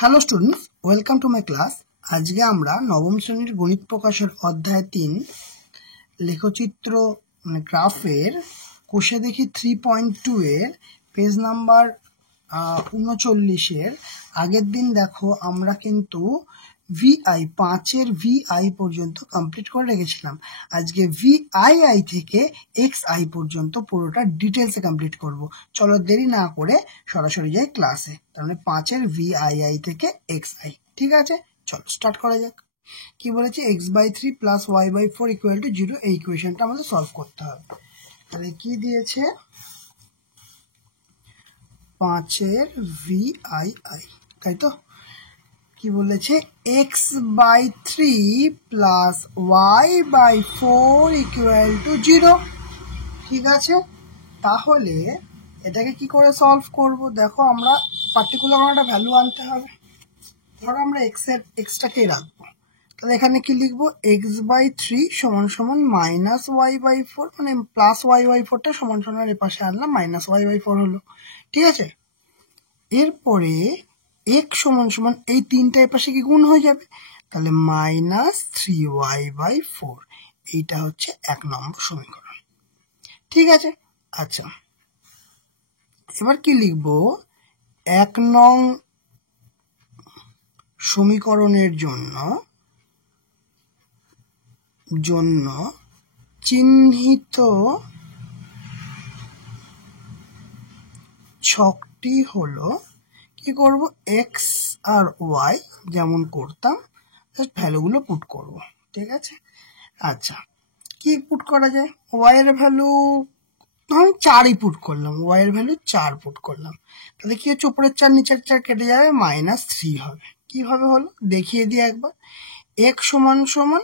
Hello students, welcome to my class. আজকে আমরা নবম শ্রেণীর গণিত প্রকাশের অধ্যায় 3 লেখচিত্র গ্রাফের কোষে দেখি 3.2 এর পেজ নাম্বার 39-এর আগের দিন দেখো আমরা কিন্তু ভিআই 5-এর ভিআই পর্যন্ত কমপ্লিট করে রেখেছিলাম। আজকে ভিআইআই থেকে এক্সআই পর্যন্ত পুরোটা ডিটেলসে কমপ্লিট করব। চলো দেরি না করে সরাসরি যাই ক্লাসে। তার মানে 5-এর ভিআইআই থেকে এক্সআই। ঠিক আছে, চলো স্টার্ট করা যাক। কি বলেছে, x/3 plus y/4 equal to 0। এই ইকুয়েশনটা আমাদের সলভ করতে হবে। তাহলে কি দিয়েছে, 5-এর ভিআইআই, তাই তো? কি বলেছে, x/3 plus y/4 equal to 0। ঠিক আছে, তাহলে এটাকে কি করে সলভ করব? দেখো, আমরা পার্টিকুলার একটা ভ্যালু আনতে হবে। ধরো আমরা এক্সটাকে রাখবো, তাহলে এখানে কি লিখবো, x/3 সমান সমান মাইনাস y/4, মানে প্লাস y/4টা সমান সমান এর পাশে আনলাম, মাইনাস y/4 হলো। ঠিক আছে, এরপরে x সমান সমান এই তিনটা এর পাশে কি গুণ হয়ে যাবে, তাহলে মাইনাস 3y/4। এইটা হচ্ছে 1 নম্বর সমীকরণ। ঠিক আছে, আচ্ছা এবার কি লিখবো, 1 নং সমীকরণের জন্য চিহ্নিত ছকটি হলো, কি করব, এক্স আর ওয়াই যেমন করতাম ভ্যালুগুলো পুট করব। ঠিক আছে, আচ্ছা কি পুট করা যায়, ওয়াই এর ভ্যালু ধরুন 4ই পুট করলাম, ওয়াই এর ভ্যালু 4 পুট করলাম। তাহলে কি হচ্ছে, উপরের 4 নিচের 4 কেটে যাবে, -3 হবে। কিভাবে হলো দেখিয়ে দিই একবার। x সমান সমান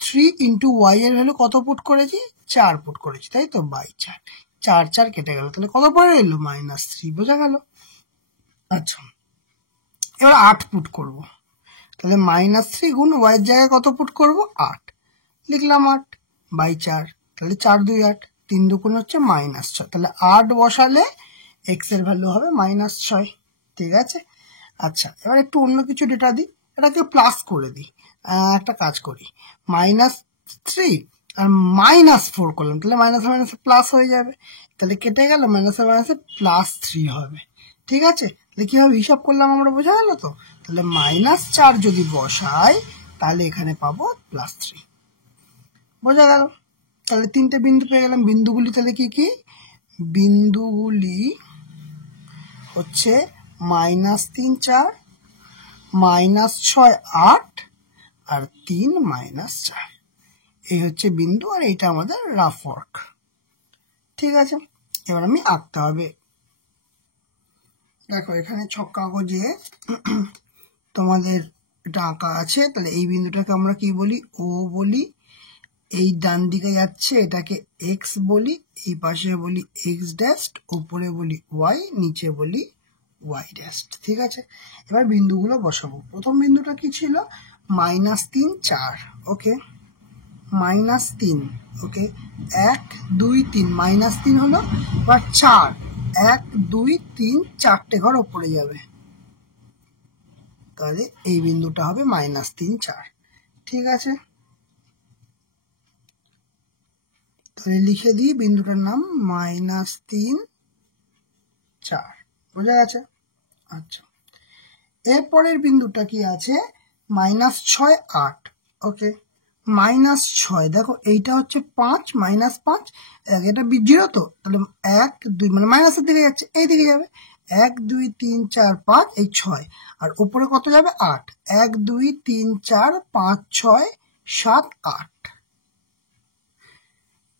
3 ইন্টু ওয়াই এর ভ্যালু কত পুট করেছি, 4 পুট করেছি, তাই তো, বাই 4। 4 4 কেটে গেল, তাহলে কত পড়ে এলো, -3, বোঝা গেল। আচ্ছা এবার 8 পুট করব, তাহলে -3 গুণ ওয়াই এর জায়গায় কত পুট করব, 8 লিখলাম, 8 বাই 4, তাহলে 4 2 8, 3 2 হচ্ছে -6, তাহলে 8 বসালে এক্স এর ভ্যালু হবে -6। ঠিক আছে, আচ্ছা এবার একটু অন্য কিছু ডেটা দিই, এটাকে প্লাস করে দিই। একটা কাজ করি, -3 আর -4 করলাম, তাহলে মাইনাস মাইনাসে প্লাস হয়ে যাবে, তাহলে কেটে গেল, মাইনাসে মাইনাসে +3 হবে। ঠিক আছে, তাহলে কিভাবে হিসাব করলাম আমরা, বোঝা গেল তো? তাহলে -4 যদি বসাই তাহলে এখানে পাবো +3, বোঝা গেল। তাহলে 3টে বিন্দু পেয়ে গেলাম। বিন্দুগুলি তাহলে কি কি, বিন্দুগুলি হচ্ছে -3 4, -6 8 আর 3 -4। এই হচ্ছে বিন্দু, আর এইটা আমাদের রাফ ওয়ার্ক। ঠিক আছে, এবার আমি আঁকতে হবে। দেখো এখানে ছক কাগজে তোমাদের এটা আঁকা আছে। তাহলে এই বিন্দুটাকে আমরা কি বলি, ও বলি। এই ডান দিকে যাচ্ছে এটাকে এক্স বলি, এই পাশে বলি এক্স ড্যাশ, উপরে বলি ওয়াই, নিচে বলি ওয়াই ড্যাশ। ঠিক আছে, এবার বিন্দুগুলো বসাবো। প্রথম বিন্দুটা কি ছিল, -3 4, ওকে, -3, ওকে, 1 2 3, -3 হলো। এবার 4, 1 2 3, 4টে ঘর ওপরে যাবে, তাহলে এই বিন্দুটা হবে -3 4। ঠিক আছে, তাহলে লিখে দিই বিন্দুটার নাম -3 4, বোঝা গেছে। আচ্ছা এরপরের বিন্দুটা কি আছে, -6 8, ওকে, -6, দেখো এইটা হচ্ছে 5, -5, এটা বিজোড় তো, তাহলে 1 2 মানে মাইনাসের দিকে যাচ্ছে, এই দিকে যাবে, 1 2 3 4 5, এই 6, আর উপরে কত যাবে, 8, 1 2 3 4 5 6 7 8,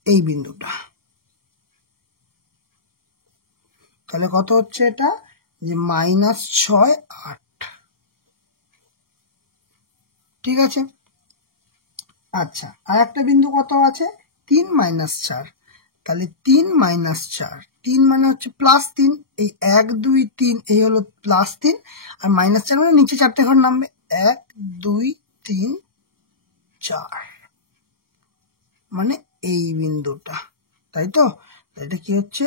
এই বিন্দুটা। তাহলে কত হচ্ছে এটা, যে -6 8। ঠিক আছে, আচ্ছা আর একটা বিন্দু কত আছে, 3 -4, তাহলে 3 -4, 3 মানে হচ্ছে +3, এই 1 2 3 এই হলো +3, আর -4 মানে নিচে 4টে ঘর নামবে, 1 2 3 4, মানে এই বিন্দুটা, তাই তো। এটা কি হচ্ছে,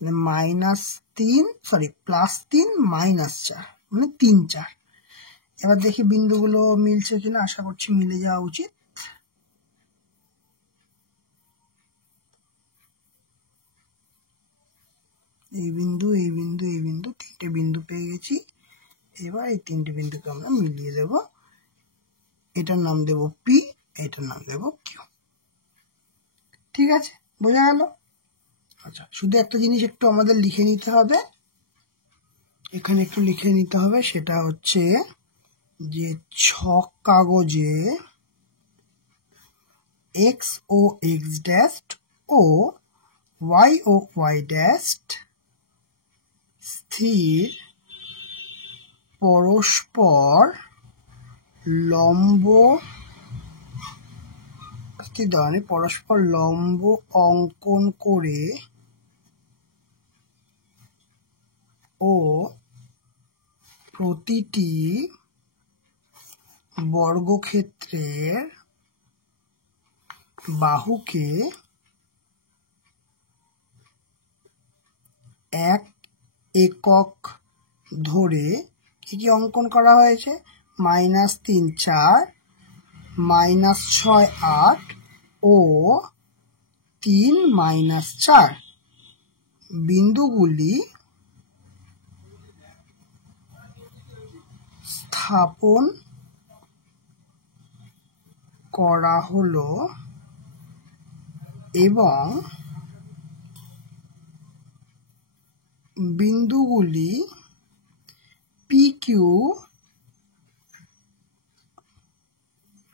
-3 সরি +3 -4, মানে 3 4। এবার দেখি বিন্দুগুলো মিলছে কিনা, আশা করছি মিলে যাওয়া উচিত। এই বিন্দু, এই বিন্দু, এই বিন্দু, তিনটে বিন্দু পেয়ে গেছি। এবার এই তিনটে বিন্দুকে আমরা মিলিয়ে দেব। এটার নাম দেব পি, এটার নাম দেব কিউ। ঠিক আছে, বোঝা গেল? আচ্ছা, শুধু একটা জিনিস একটু আমাদের লিখে নিতে হবে, এখানে একটু লিখে নিতে হবে, সেটা হচ্ছে যে ছক কাগজে এক্স ও x dash O Y dash স্থির পরস্পর লম্ব অঙ্কন করে ও প্রতিটি বর্গক্ষেত্রের বাহুকে এক একক ধরে কি কি অঙ্কন করা হয়েছে? -3 4, -6 8 ও 3 4 বিন্দুগুলি স্থাপন করা হলো এবং বিন্দুগুলি PQ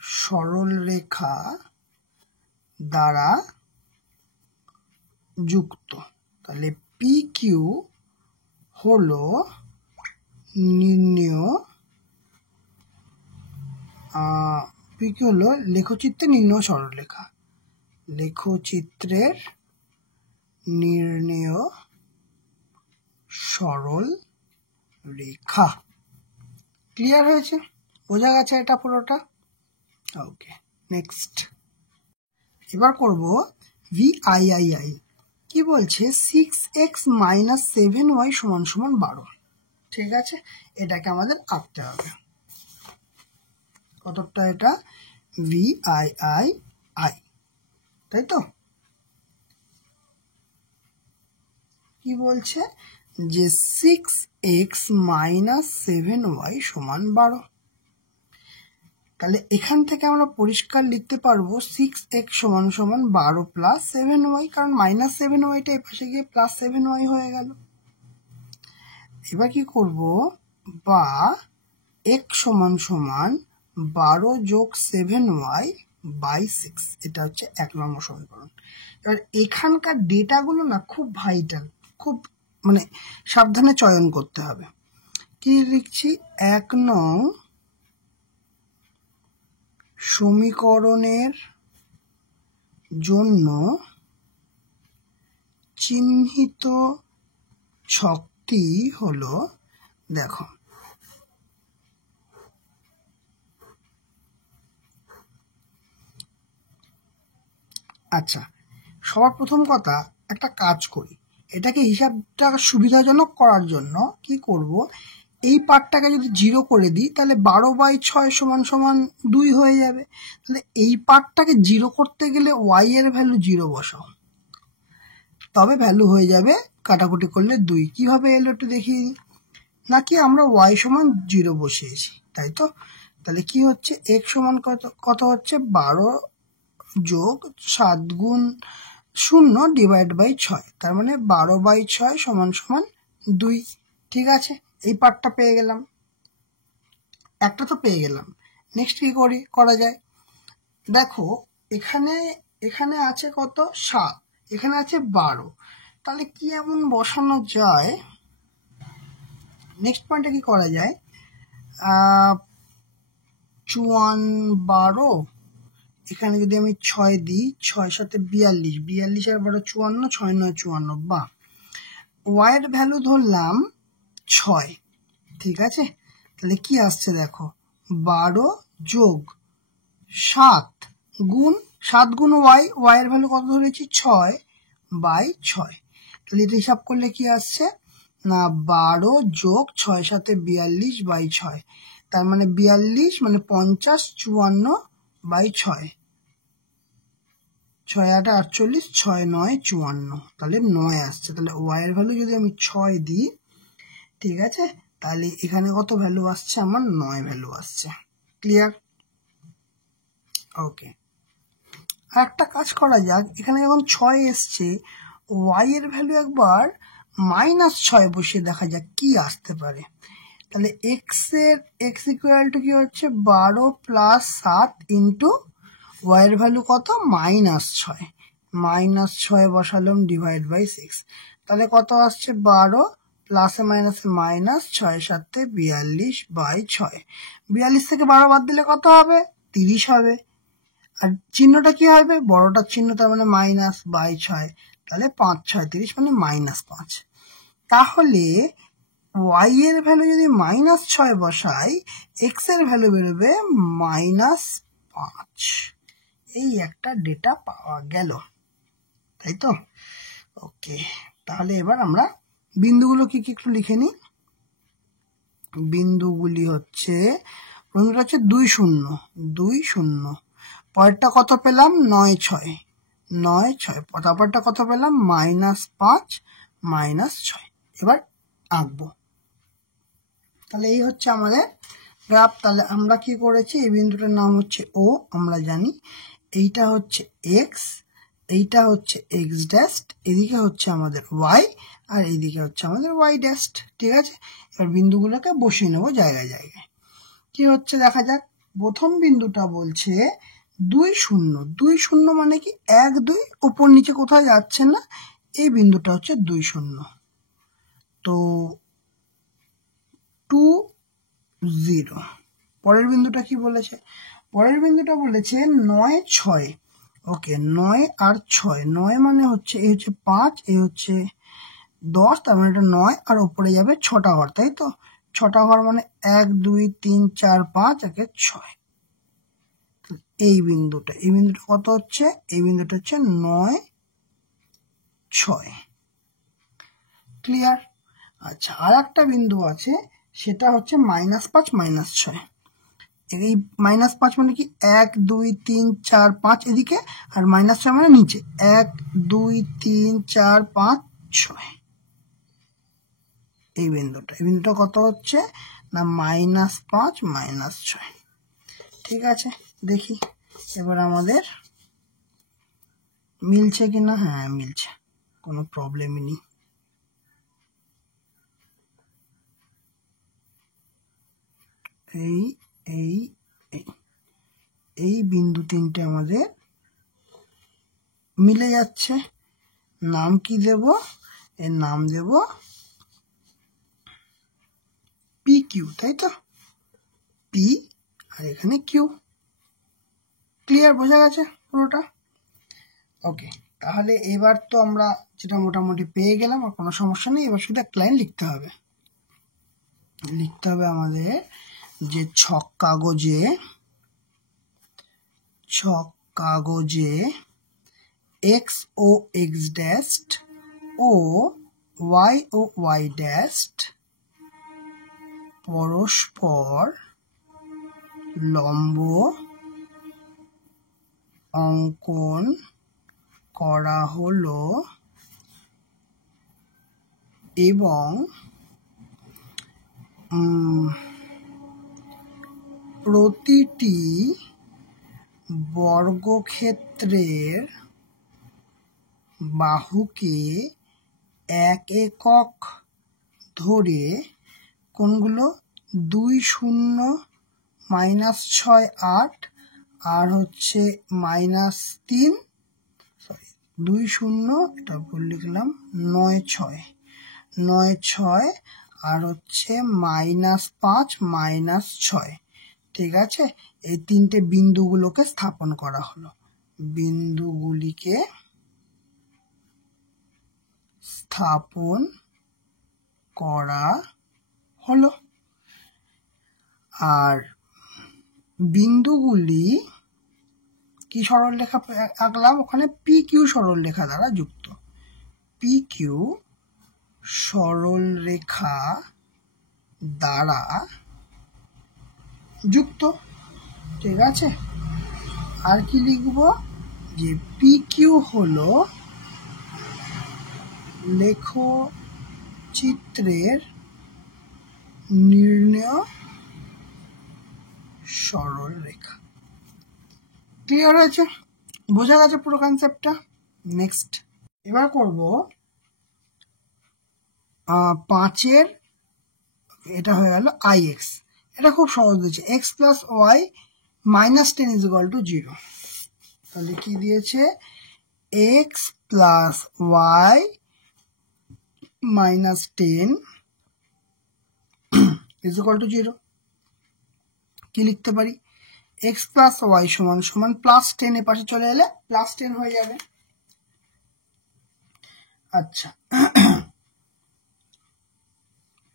সরলরেখা দ্বারা যুক্ত। তাহলে PQ হলো লেখচিত্রের নির্ণেয় সরলরেখা, লেখচিত্রের নির্ণেয় সরল রেখা। ক্লিয়ার হয়েছে? বোঝা গেছে এটা পুরোটা? ওকে, নেক্সট। এবার করব VIII। কি বলছে? 6x - 7y = 12। ঠিক আছে, এটাকে আমাদের আঁকতে হবে। কতটা এটা? VIII, তাই তো? কি বলছে? যে 6x - 7y = 12। তাহলে এখান থেকে আমরা পরিষ্কার লিখতে পারবো 6x = 12 + 7y, কারণ -7yটা এই পাশে গিয়ে +7y হয়ে গেল। এবার কি করব? বা x = 12 + 7y/6, এটা হচ্ছে 1 নম্বর সমীকরণ। এবার এখানকার ডেটাগুলো না খুব ভাইটাল, খুব মানে সাবধানে চয়ন করতে হবে। কি লিখছি? 1 নং সমীকরণের জন্য চিহ্নিত ছকটি হলো, দেখো আচ্ছা, সবার প্রথম কথা একটা কাজ করি, এটাকে হিসাবটা সুবিধাজনক করার জন্য কি করব, এই পার্টটাকে যদি 0 করে দিই তাহলে 12/6 = 2 হয়ে যাবে। তাহলে এই পার্টটাকে 0 করতে গেলে y এর ভ্যালু 0 বসাও, তবে ভ্যালু হয়ে যাবে কাটাকুটি করলে 2। কিভাবে এলো একটু দেখিয়ে দিই। নাকি আমরা y = 0 বসিয়েছি, তাই তো? তাহলে কি হচ্ছে? x সমান কত হচ্ছে? 12 যোগ 7 গুণ 0 / 6, তার মানে 12/6 = 2। ঠিক আছে, এই পার্টটা পেয়ে গেলাম, একটা তো পেয়ে গেলাম। নেক্সট কি করা যায়? দেখো এখানে আছে কত? 7, এখানে আছে 12, তাহলে কি এমন বসানো যায়? নেক্সট পয়েন্টে কি করা যায়? 54 12, এখানে যদি আমি 6 দিই, 6 7 42, 42 আর 12 54, 6 9 54, বা y এর ভ্যালু ধরলাম 6। ঠিক আছে, তাহলে কি আসছে দেখো, 12 যোগ 7 গুণ y, y এর ভ্যালু কত ধরেছি? 6/6। তাহলে এটা হিসাব করলে কি আসছে? না 12 যোগ 6 7 42 বাই 6, তার মানে 42 মানে 50 54 বাই 6, 6 8 48, 6 9 54, তাহলে 9 আসছে। তাহলে ওয়াই এর ভ্যালু যদি আমি 6 দিই, ঠিক আছে, তাহলে এখানে কত ভ্যালু আসছে, আমার 9 ভ্যালু আসছে। ক্লিয়ার? ওকে, আর একটা কাজ করা যাক, এখানে যখন 6 এসছে, ওয়াই এর ভ্যালু একবার -6 বসিয়ে দেখা যাক কি আসতে পারে। তাহলে এক্স ইকুয়াল টু কি হচ্ছে 12 + 7 ইন্টু ওয়াই এর ভ্যালু কত, -6, -6 বসালাম ডিভাইড বাই 6, তাহলে কত আসছে 12 প্লাসে মাইনাসে মাইনাস, 6 7 42 বাই 6, 42 থেকে 12 বাদ দিলে কত হবে, 30 হবে। আর চিহ্নটা কি হবে, বড়টার চিহ্ন, তার মানে মাইনাস বাই 6, তাহলে 5 6 30 মানে -5। তাহলে ওয়াই এর ভ্যালু যদি -6 বসাই, এক্স এর ভ্যালু বেরোবে -5। এই একটা ডেটা পাওয়া গেল, তাই তো? ওকে, তাহলে এবার আমরা বিন্দুগুলো কি কি একটু লিখে নিই। বিন্দুগুলি হচ্ছে, প্রথমটা হচ্ছে 2 0 2 0, পরেরটা কত পেলাম 9 6 9 6, তারপরটা কত পেলাম -5 -6। এবার আঁকবো, তাহলে এই হচ্ছে আমাদের গ্রাফ। তাহলে আমরা কি করেছি, এই বিন্দুটার নাম হচ্ছে ও, আমরা জানি এইটা হচ্ছে এক্স, এইটা হচ্ছে এক্স ড্যাশ, এদিকে হচ্ছে আমাদের ওয়াই, আর এইদিকে হচ্ছে আমাদের ওয়াই ড্যাশ। ঠিক আছে, এবার বিন্দুগুলোকে বসিয়ে নেবো জায়গায় জায়গায়। কি হচ্ছে দেখা যাক। প্রথম বিন্দুটা বলছে 2 0 2 0 মানে কি 1 2, উপর নিচে কোথাও যাচ্ছে না, এই বিন্দুটা হচ্ছে 2 0। তো 2 0, পরের বিন্দুটা কি বলেছে, পরের বিন্দুটা বলেছে 9 6। ওকে, 9 আর 6, 9 মানে হচ্ছে এই হচ্ছে 5, এই হচ্ছে 10, তার মানে এটা 9 আর উপরে যাবে 6টা ঘর, তাই তো? 6টা ঘর মানে 1 2 3 4 5 একে 6। এই বিন্দুটা কত হচ্ছে, এই বিন্দুটা হচ্ছে 9 6। ক্লিয়ার? আচ্ছা, আর একটা বিন্দু আছে, সেটা হচ্ছে -5 -6। এই -5 মানে কি 1 2 3 4 5 এদিকে, আর -6 মানে নিচে 1 2 3 4 5 6। এই বিন্দুটা কত হচ্ছে না -5 -6। ঠিক আছে, দেখি এবার আমাদের মিলছে কিনা। হ্যাঁ মিলছে, কোনো প্রবলেমই নেই। এই এই এই বিন্দু তিনটে আমাদের মিলে যাচ্ছে। নাম কি দেব, এর নাম দেব পি কিউ, তাই তো? পি আর এখানে কিউ। ক্লিয়ার, বোঝা গেছে পুরোটা? ওকে, তাহলে এবার তো আমরা যেটা মোটামুটি পেয়ে গেলাম, আর কোনো সমস্যা নেই। এবার শুধু একটা লাইন লিখতে হবে। আমাদের যে ছক কাগজে এক্স ও x dash O Y dash পরস্পর লম্ব অঙ্কন করা হলো এবং প্রতিটি বর্গক্ষেত্রের বাহুকে 1 একক ধরে কোনগুলো 2 0 -6 8 আর হচ্ছে -3, সরি 2 0, এটা ভুল লিখলাম, 9 6 9 6 আর হচ্ছে -5 -6। ঠিক আছে, এই তিনটে বিন্দুগুলোকে স্থাপন করা হলো, বিন্দুগুলিকে স্থাপন করা হলো। আর বিন্দুগুলি কি সরলরেখা আঁকলাম, ওখানে পি কিউ সরলরেখা দ্বারা যুক্ত। পি কিউ সরল রেখা দ্বারা যুক্ত। ঠিক আছে, আর কি লিখব, যে PQ হলো লেখচিত্রের নির্ণেয় সরল রেখা। ক্লিয়ার হয়েছে? বোঝা গেছে পুরো কনসেপ্টটা? নেক্সট এবার করব 5-এর, এটা হয়ে গেল IX। এটা খুব সহজ দিয়েছে, x + y - 10 = 0। তাহলে কি দিয়েছে, x + y - 10 = 0। কি লিখতে পারি, x + y = +10, এর পাশে চলে এলে +10 হয়ে যাবে। আচ্ছা,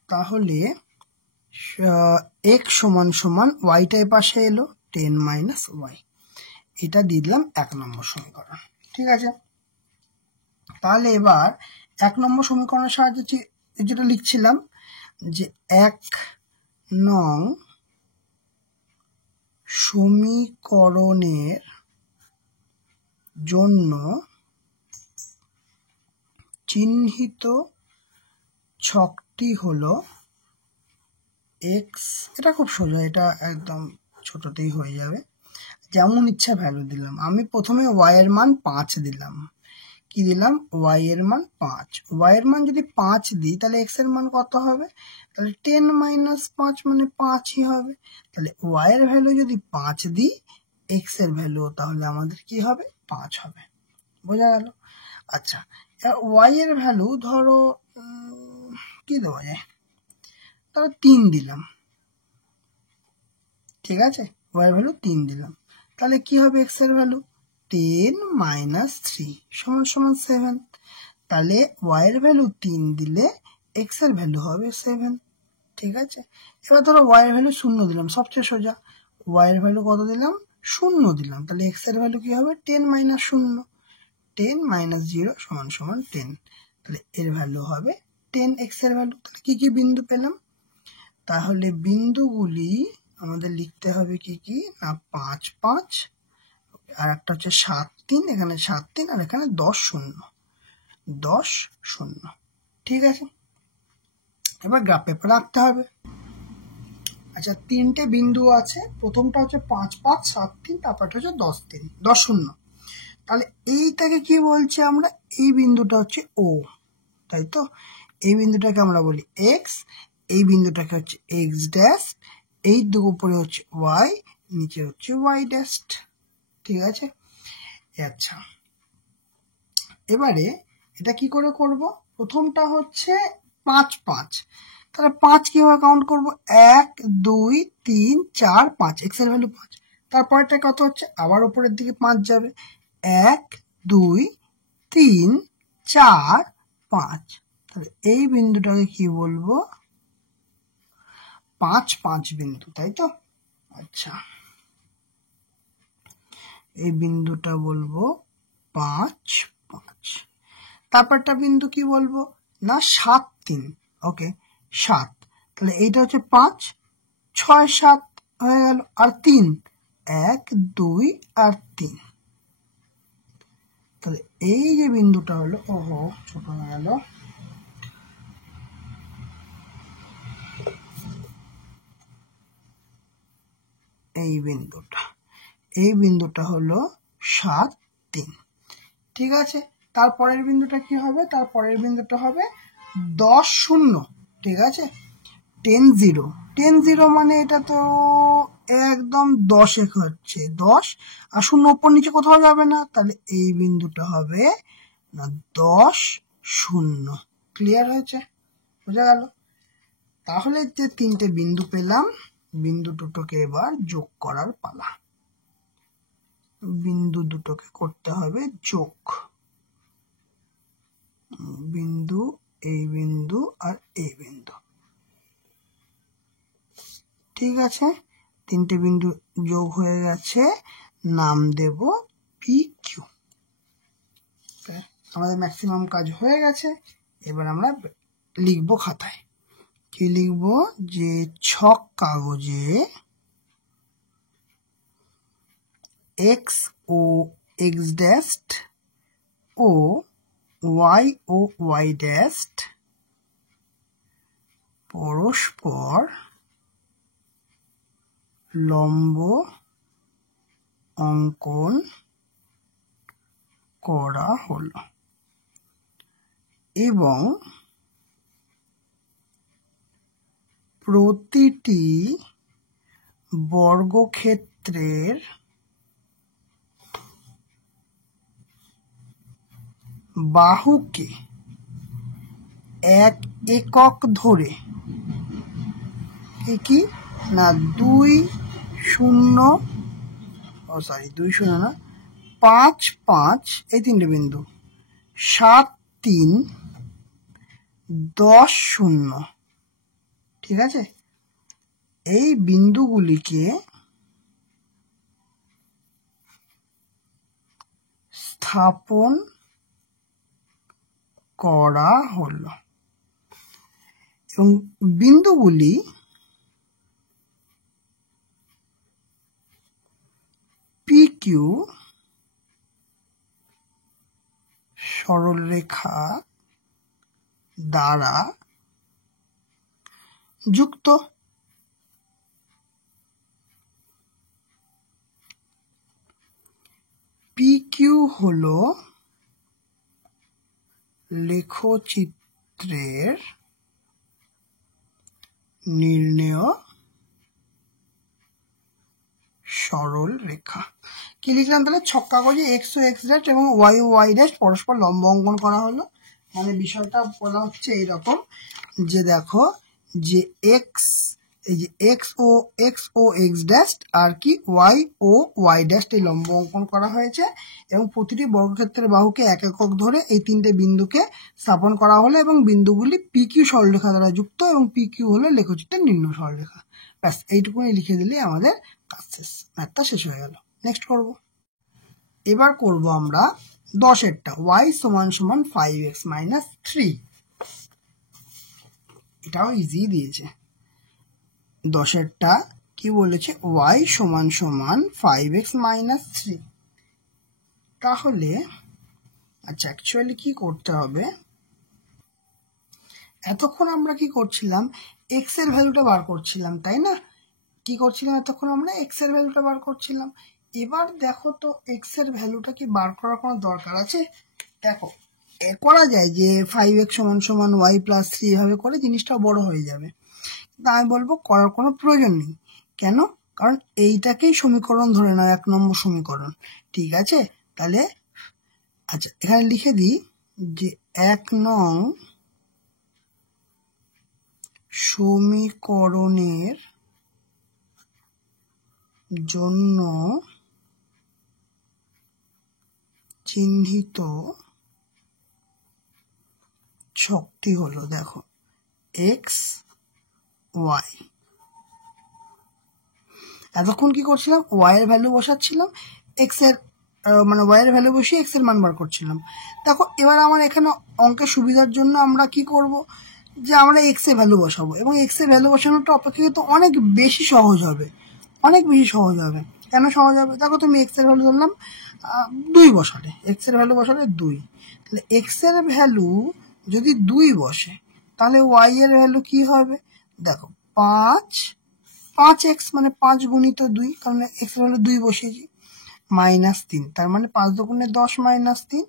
তাহলে x = y টার পাশে এলো 10 - y, এটা দিয়ে দিলাম 1 নম্বর সমীকরণ। ঠিক আছে, তাহলে এবার 1 নম্বর সমীকরণের সাহায্যে যেটা লিখছিলাম, যে 1 নং সমীকরণের জন্য চিহ্নিত ছকটি হলো x। এটা খুব সোজা, এটা একদম ছোটতেই হয়ে যাবে, যেমন ইচ্ছা ভ্যালু দিলাম। আমি প্রথমে y এর মান 5 দিলাম। কি দিলাম, y এর মান 5। y এর মান যদি 5 দিই, তাহলে x এর মান কত হবে, তাহলে 10 - 5 মানে 5ই হবে। তাহলে y এর ভ্যালু যদি 5 দিই, x এর ভ্যালু তাহলে আমাদের কি হবে, 5 হবে। বোঝা গেল? আচ্ছা, y এর ভ্যালু ধরো কি দেওয়া যায়, ধরো 3 দিলাম। ঠিক আছে, y এর ভ্যালু 3 দিলাম, তাহলে কি হবে x এর ভ্যালু, 10 - 3 = 7। তাহলে y এর ভ্যালু 3 দিলে x এর ভ্যালু হবে 7। ঠিক আছে, এবার ধরো y এর ভ্যালু 0 দিলাম, সবচেয়ে সোজা। y এর ভ্যালু কত দিলাম, 0 দিলাম, তাহলে x এর ভ্যালু কি হবে, 10 - 0, 10 - 0 = 10। তাহলে এর ভ্যালু হবে 10, x এর ভ্যালু। তাহলে কি কি বিন্দু পেলাম, তাহলে বিন্দুগুলি আমাদের লিখতে হবে কি কি, না 5, 5, আর একটা হচ্ছে 7, 3, এখানে 7, 3, আর এখানে 10, 0, 10, 0। ঠিক আছে, এবার গ্রাফ পেপার আঁকতে হবে। আচ্ছা, 3টে বিন্দু আছে, প্রথমটা হচ্ছে 5, 5, 7, 3, তারপরটা হচ্ছে 10, 3, 10, 0। তাহলে এইটাকে কি বলছে আমরা, এই বিন্দুটা হচ্ছে O, তাই তো? এই বিন্দুটাকে আমরা বলি x, এই বিন্দুটাকে হচ্ছে x ড্যাশ, এই উপরে হচ্ছে y, নিচে হচ্ছে y ড্যাশ। ঠিক আছে, আচ্ছা, এবারে এটা কি করে করব, প্রথমটা হচ্ছে 5, 5, তাহলে 5 কিভাবে কাউন্ট করব, 1, 2, 3, 4, 5, x এর ভ্যালু 5। তারপরটা কত হচ্ছে, আবার উপরের দিকে 5 যাবে, 1, 2, 3, 4, 5। তাহলে এই বিন্দুটাকে কি বলবো, 5, 5 বিন্দু, তাই তো? আচ্ছা, এই বিন্দুটা বলবো 5, 5। তারপরটা বিন্দু কি বলবো, না 7, 3, ওকে 7। তাহলে এইটা হচ্ছে 5, 6, 7 হয়ে গেল, আর 3, 1, 2, আর 3। তাহলে এই যে বিন্দুটা হলো, ওহো ছোট হয়ে গেল, এই বিন্দুটা হলো 7, 3। ঠিক আছে, তারপরের বিন্দুটা কি হবে, তারপরের বিন্দুটা হবে 10, 0। ঠিক আছে, 10, 0, 10, 0 মানে এটা তো একদম 10 হচ্ছে 10, আর 0 উপর নিচে কোথাও যাবে না, তাহলে এই বিন্দুটা হবে না 10, 0। ক্লিয়ার হয়েছে? বোঝা গেল? তাহলে যে 3টে বিন্দু পেলাম, বিন্দু দুটোকে এবার যোগ করার পালা। বিন্দু দুটোকে করতে হবে যোগ, বিন্দু, এই বিন্দু আর এই বিন্দু। ঠিক আছে, 3টে বিন্দু যোগ হয়ে গেছে, নাম দেব PQ। আমাদের ম্যাক্সিমাম কাজ হয়ে গেছে, এবার আমরা লিখবো খাতায়, কি লিখবো, যে ছক কাগজে এক্স ও এক্স ড্যাস্ট ও ওয়াই ড্যাস্ট পরস্পর লম্ব অঙ্কন করা হলো এবং প্রতিটি বর্গক্ষেত্রের বাহুকে 1 একক ধরে কি না 2 0 না 5 5 এই তিনটে বিন্দু 7 3 10 0, ঠিক আছে, এই বিন্দুগুলিকে স্থাপন করা হলো এবং বিন্দুগুলি PQ সরলরেখা দ্বারা যুক্ত। PQ হলো লেখচিত্রের নির্ণেয় সরল রেখা। কি লিখলাম তাহলে, ছক কাগজে এক্স ও এক্স ড্যাশ এবং ওয়াই ড্যাশ পরস্পর লম্ব অঙ্কন করা হলো। মানে বিষয়টা বলা হচ্ছে এইরকম যে দেখো যে এক্স, এই যে এক্স ও এক্স ড্যাশ আর কি ওয়াই ড্যাশ এই লম্ব অঙ্কন করা হয়েছে এবং প্রতিটি বর্গক্ষেত্রের বাহুকে 1 একক ধরে এই তিনটে বিন্দুকে স্থাপন করা হলো এবং বিন্দুগুলি PQ সরলরেখা দ্বারা যুক্ত এবং PQ হলো লেখচিত্রের নির্ণেয় সরলরেখা। ব্যাস এইটুকুনি লিখে দিলে আমাদের কাজ শেষ, ম্যাথটা শেষ হয়ে গেল। নেক্সট করব, এবার করব আমরা 10-এরটা, y = 5x - 3। এটাও ইজি দিয়েছে। 10-এরটা কি বলেছে, y = 5x - 3। তাহলে আচ্ছা অ্যাকচুয়ালি কি করতে হবে, এতক্ষণ আমরা কি করছিলাম, x এর ভ্যালুটা বার করছিলাম, তাই না? কি করছিলাম এতক্ষণ আমরা, x এর ভ্যালুটা বার করছিলাম। এবার দেখো তো x এর ভ্যালুটা কি বার করার কোনো দরকার আছে? দেখো করা যায় যে 5x = y + 3 এভাবে করে জিনিসটা বড় হয়ে যাবে, তা আমি বলবো করার কোনো প্রয়োজন নেই। কেন? কারণ এইটাকেই সমীকরণ ধরে নাও, 1 নম্বর সমীকরণ, ঠিক আছে। তাহলে আচ্ছা এখানে লিখে দিই যে 1 নং সমীকরণের জন্য চিহ্নিত শক্তি হলো, দেখো এক্স ওয়াই। এতক্ষণ কি করছিলাম, ওয়াই এর ভ্যালু বসাচ্ছিলাম, এক্স এর মানে ওয়াই এর ভ্যালু বসিয়ে এক্স এর মান বার করছিলাম। দেখো এবার আমার এখানে অঙ্কের সুবিধার জন্য আমরা কি করব, যে আমরা এক্স এর ভ্যালু বসাবো এবং এক্স এর ভ্যালু বসানোটা অপেক্ষাকৃত অনেক বেশি সহজ হবে, অনেক বেশি সহজ হবে। কেন সহজ হবে, দেখো তুমি এক্স এর ভ্যালু ধরলাম 2 বসালে, এক্স এর ভ্যালু বসালে 2, তাহলে এক্স এর ভ্যালু যদি 2 বসে তাহলে ওয়াই এর ভ্যালু কি হবে, দেখো 5x মানে 5 গুণিত 2, কারণ এক্স এর ভ্যালু 2 বসিয়েছি, -3, তার মানে 5 দুগুণে 10 -3,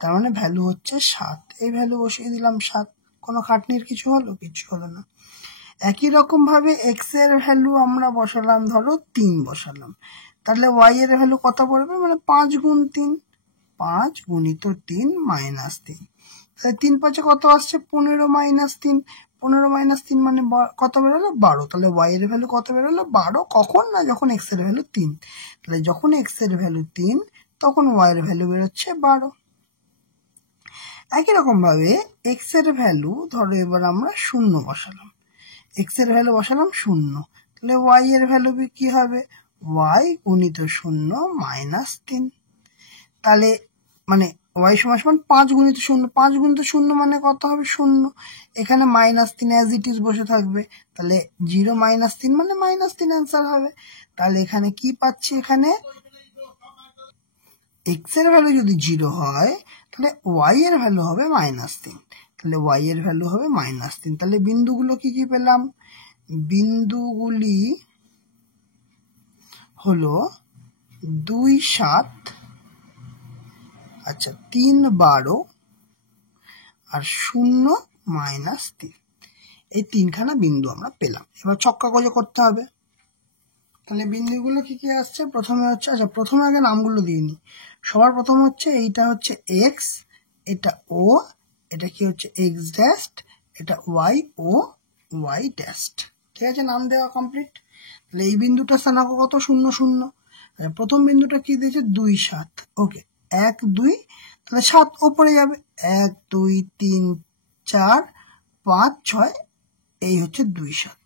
তার মানে ভ্যালু হচ্ছে 7। এই ভ্যালু বসিয়ে দিলাম 7, কোনো খাটনির কিছু হলো, কিছু হলো না। একই রকম ভাবে এক্স এর ভ্যালু আমরা বসালাম, ধরো 3 বসালাম, তাহলে ওয়াই এর ভ্যালু কত পড়বে, মানে 5 গুণ 3, 5 গুণিত 3 -3, তাহলে 3 5 কত আসছে, 15 - 3, 15 - 3 মানে কত বেরোলো, 12। তাহলে ওয়াই এর ভ্যালু কত বেরোলো, 12। কখন না, যখন এক্স এর ভ্যালু 3, তাহলে যখন এক্স এর ভ্যালু 3 তখন ওয়াই এর ভ্যালু বেরোচ্ছে 12। একই রকম ভাবে এক্স এর ভ্যালু ধরো এবার আমরা 0 বসালাম, এক্স এর ভ্যালু বসালাম 0, তাহলে ওয়াই এর ভ্যালু কি হবে, ওয়াই গুণিত 0 -3। তাহলে মানে y সমান 5 গুণিত 0, 5 গুণিত 0 মানে কত হবে 0, এখানে -3 অ্যাজ ইট ইজ বসে থাকবে, তাহলে 0 -3 মানে -3 অ্যান্সার হবে। তাহলে এখানে কি পাচ্ছি, এখানে x এর ভ্যালু যদি 0 হয় তাহলে y এর ভ্যালু হবে -3, তাহলে y এর ভ্যালু হবে -3। তাহলে বিন্দুগুলো কি কি পেলাম, বিন্দুগুলি হলো 2, 7, আচ্ছা 3, 12 আর 0, -3, এই তিনখানা বিন্দু আমরা পেলাম। এবার ছক্কা গজে করতে হবে। তাহলে বিন্দুগুলো কি কি আসছে, প্রথমে হচ্ছে, আচ্ছা প্রথমে আগে নামগুলো দিয়ে নিই। সবার প্রথম হচ্ছে এইটা হচ্ছে x, এটা o, এটা কি হচ্ছে x ড্যাশড, এটা y ও y ড্যাশড। ঠিক আছে, নাম দেওয়া কমপ্লিট। তাহলে এই বিন্দুটা স্থানাঙ্ক কত 0, 0। প্রথম বিন্দুটা কি দিয়েছে 2, 7, ওকে 1, 2, তাহলে 7 ওপরে যাবে, 1, 2, 3, 4, 5, 6, এই হচ্ছে 2, 7।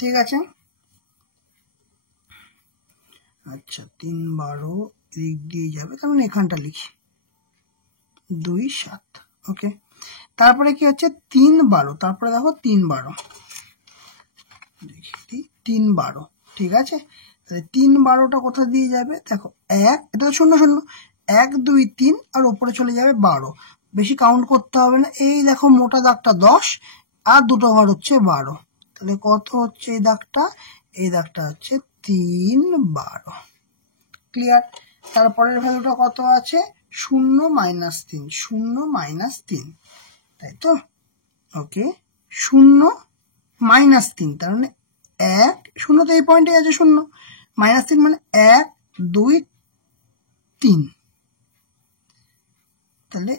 ঠিক আছে, আচ্ছা 3, 12 দিক দিয়ে যাবে, তার মানে এখানটা লিখি 2, 7, ওকে। তারপরে কি হচ্ছে 3, 12, তারপরে দেখো 3, 12 দেখি 3, 12, ঠিক আছে। তাহলে 3, 12টা কোথা দিয়ে যাবে, দেখো 1, এটা তো 0, 0, 1, 2, 3 আর ওপরে চলে যাবে 12, বেশি কাউন্ট করতে হবে না। এই দেখো মোটা দাগটা 10 আর দুটো ঘর হচ্ছে 12, তাহলে কত হচ্ছে এই দাগটা, এই দাগটা হচ্ছে 3, 12। ক্লিয়ার। তারপরের ভ্যালুটা কত আছে 0, -3, 0, -3, তাই তো, ওকে 0, -3, তার মানে 1, 0 তো এই পয়েন্টে আছে 0, -3 মানে 1, 2, 3, তাহলে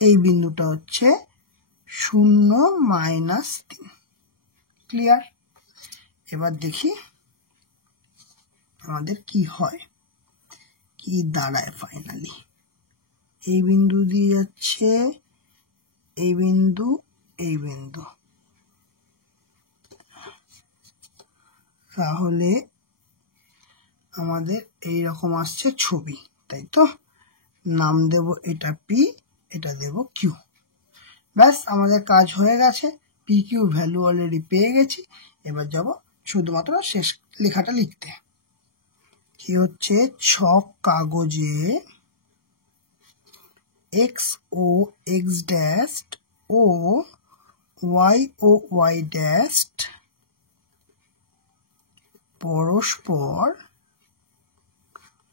এই বিন্দুটা হচ্ছে 0, -3। ক্লিয়ার। এবার দেখি আমাদের কি হয়, কি দাঁড়ায় ফাইনালি। এই বিন্দু দিয়ে যাচ্ছে এই বিন্দু, এই বিন্দু, তাহলে আমাদের এই রকম আসছে ছবি, তাই তো। নাম দেব এটা পি, এটা দেব কিউ। ব্যাস আমাদের কাজ হয়ে গেছে, পি কিউ ভ্যালু অলরেডি পেয়ে গেছি। এবার যাব শুধুমাত্র শেষ লেখাটা লিখতে। কি হচ্ছে, ছক কাগজে এক্স ও এক্স ড্যাশড ও ওয়াই ড্যাশড পরস্পর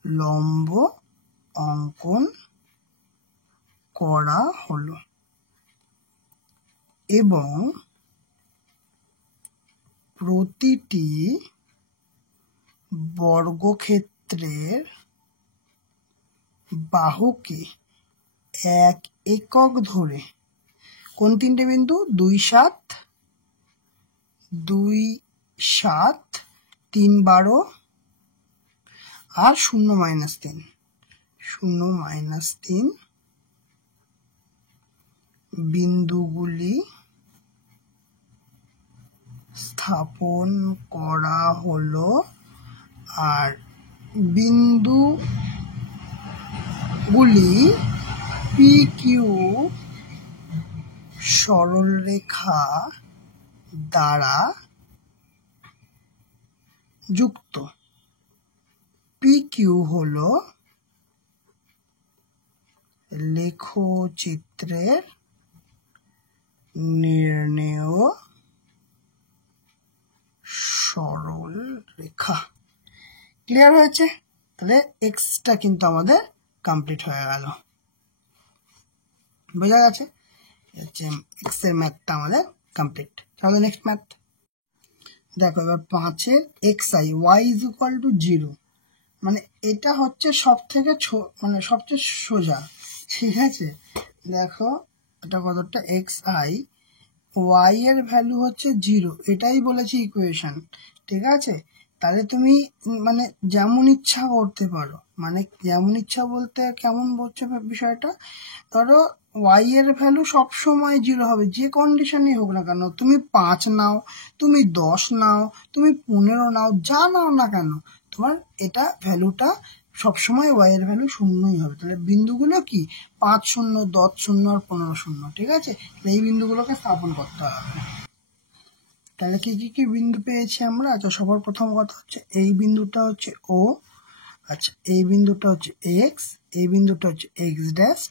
লম্ব অঙ্কন করা হলো এবং প্রতিটি বর্গক্ষেত্রের বাহুকে 1 একক ধরে, কোন তিনটে বিন্দু 2, 7, 2, 7, 3, 12 আর 0, -3, 0, -3 বিন্দুগুলি স্থাপন করা হলো। আর বিন্দুগুলি পি কিউ সরলরেখা দ্বারা যুক্ত। পি কিউ হলো লেখচিত্রের নির্ণেয় সরল রেখা। ক্লিয়ার হয়েছে? তাহলে এক্সটা কিন্তু আমাদের কমপ্লিট হয়ে গেল। বোঝা গেছে? এক্স এর ম্যাথটা আমাদের কমপ্লিট। তাহলে নেক্সট ম্যাথ দেখো, এবার 5-এর xi y is equal to 0, মানে এটা হচ্ছে সব থেকে মানে সবচেয়ে সোজা। ঠিক আছে, দেখো এটা কতটা xi, y এর ভ্যালু হচ্ছে 0, এটাই বলেছি ইকুয়েশন। ঠিক আছে, তাহলে তুমি মানে যেমন ইচ্ছা করতে পারো, মানে যেমন ইচ্ছা বলতে কেমন বলছে বিষয়টা, ধরো y এর ভ্যালু সবসময় 0 হবে, যে কন্ডিশনই হোক না কেন, তুমি 5 নাও, তুমি 10 নাও, তুমি 15 নাও, যা নাও না কেন, তোমার এটা ভ্যালুটা সবসময় ওয়াই এর ভ্যালু শূন্যই হবে। তাহলে বিন্দুগুলো কি 5 0, 10 0 আর 15 0, ঠিক আছে? এই বিন্দুগুলোকে স্থাপন করতে হবে। তাহলে কি কি কি বিন্দু পেয়েছি আমরা? আচ্ছা, সবার প্রথম কথা হচ্ছে এই বিন্দুটা হচ্ছে ও, আচ্ছা এই বিন্দুটা হচ্ছে এক্স, এই বিন্দুটা হচ্ছে এক্স ড্যাশ,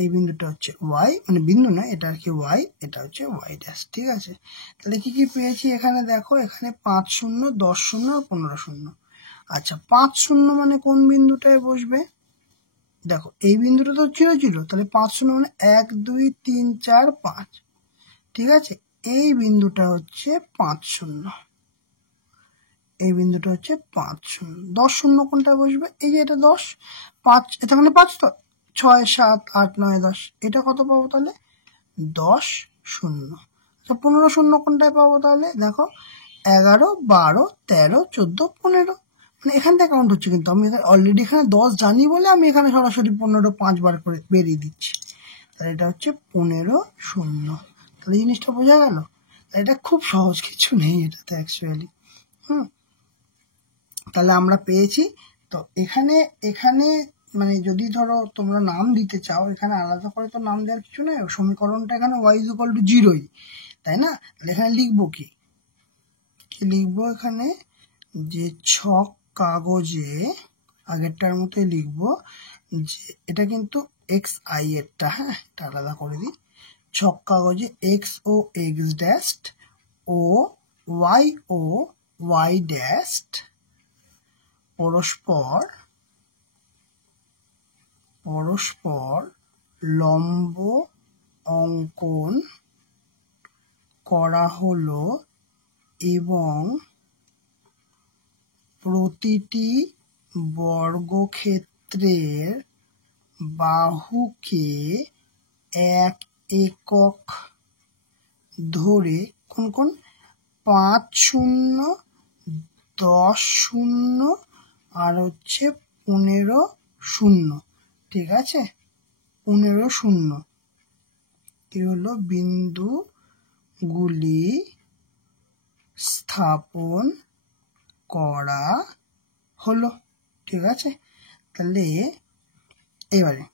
এই বিন্দুটা হচ্ছে ওয়াই, মানে বিন্দু না এটা আর কি ওয়াই, এটা হচ্ছে ওয়াই ড্যাশ, ঠিক আছে? তাহলে কি কি পেয়েছি এখানে দেখো, এখানে 5 0, 10 0 আর 15 0। আচ্ছা 5 0 মানে কোন বিন্দুটায় বসবে? দেখো এই বিন্দুটা তো 0 0, তাহলে 5 0 মানে 1 2 3 4 5, ঠিক আছে? এই বিন্দুটা হচ্ছে 5 0, এই বিন্দুটা হচ্ছে 5 0। 10 0 কোনটা বসবে? এই যে এটা 10, 5 এটা মানে 5, তো 6 7 8 9 10, এটা কত পাবো তাহলে? 10 0। আচ্ছা 15 0 কোনটায় পাবো তাহলে? দেখো 11 12 13 14 15, মানে এখান থেকে কাউন্ট হচ্ছে, কিন্তু আমি অলরেডি এখানে 10 জানি বলে আমি এখানে সরাসরি 15 5 বার করে বেরিয়ে দিচ্ছি। তাহলে এটা হচ্ছে 15 0। তাহলে জিনিসটা বোঝা গেল? এটা খুব সহজ, কিছু নেই এটাতে অ্যাকচুয়ালি। তাহলে আমরা পেয়েছি। তো এখানে এখানে মানে যদি ধরো তোমরা নাম দিতে চাও, এখানে আলাদা করে তো নাম দেওয়ার কিছু নেই, সমীকরণটা এখানে y = 0, তাই না? তাহলে এখানে লিখবো কি লিখবো? এখানে যে ছক কাগজে আগেরটার মতোই লিখবো যে এটা কিন্তু এক্স আই এরটা, হ্যাঁ এটা আলাদা করে দিই। ছক কাগজে এক্স ও x dash O Y dash পরস্পর লম্ব অঙ্কন করা হলো এবং প্রতিটি বর্গক্ষেত্রের বাহুকে 1 একক ধরে কোন কোন 5 0 10 0 আর হচ্ছে 15 0, ঠিক আছে? 15 0 কি হলো? বিন্দুগুলি স্থাপন করা হলো, ঠিক আছে? তাহলে এবারে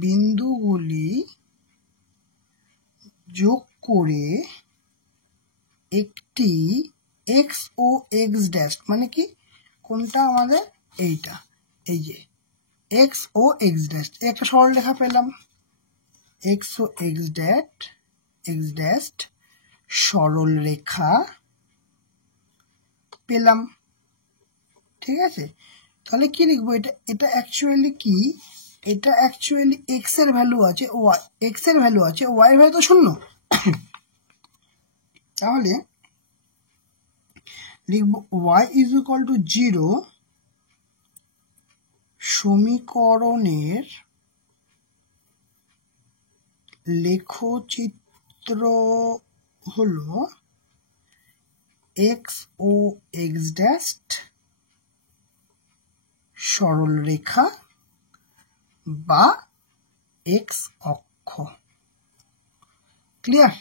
বিন্দুগুলি যোগ করে একটি এক্স ও এক্স ড্যাশ, মানে কি কোনটা আমাদের? এইটা, এই যে এক্স ও এক্স ড্যাশ, একটা সরল রেখা পেলাম। এক্স ও এক্স ড্যাশ সরল রেখা পেলাম, ঠিক আছে? তাহলে কি লিখবো? এটা অ্যাকচুয়ালি কি? এটা অ্যাকচুয়ালি এক্স এর ভ্যালু আছে, ওয়াই এক্স এর ভ্যালু আছে, ওয়াই এর ভ্যালু তো 0। তাহলে লিখবো y = 0। সমীকরণের লেখচিত্র হলো এক্স ও এক্স ড্যাশ সরল রেখা বা এক্স অক্ষ। ক্লিয়ার?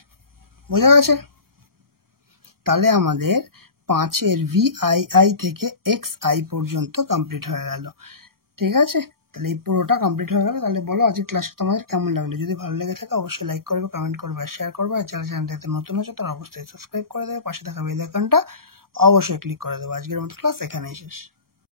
বোঝা গেছে? তাহলে আমাদের 5-এর VII থেকে XI পর্যন্ত কমপ্লিট হয়ে গেল, ঠিক আছে? তাহলে এই পুরোটা কমপ্লিট হয়ে গেল। তাহলে বলো আজকের ক্লাসটা তোমাদের কেমন লাগলো? যদি ভালো লেগে থাকে অবশ্যই লাইক করবে, কমেন্ট করবে আর শেয়ার করবে। আর যারা চ্যানেলটাতে নতুন আছে তারা অবশ্যই সাবস্ক্রাইব করে দেবে, পাশে থাকা বেল আইকনটা অবশ্যই ক্লিক করে দেবে। আজকের মতো ক্লাস এখানেই শেষ।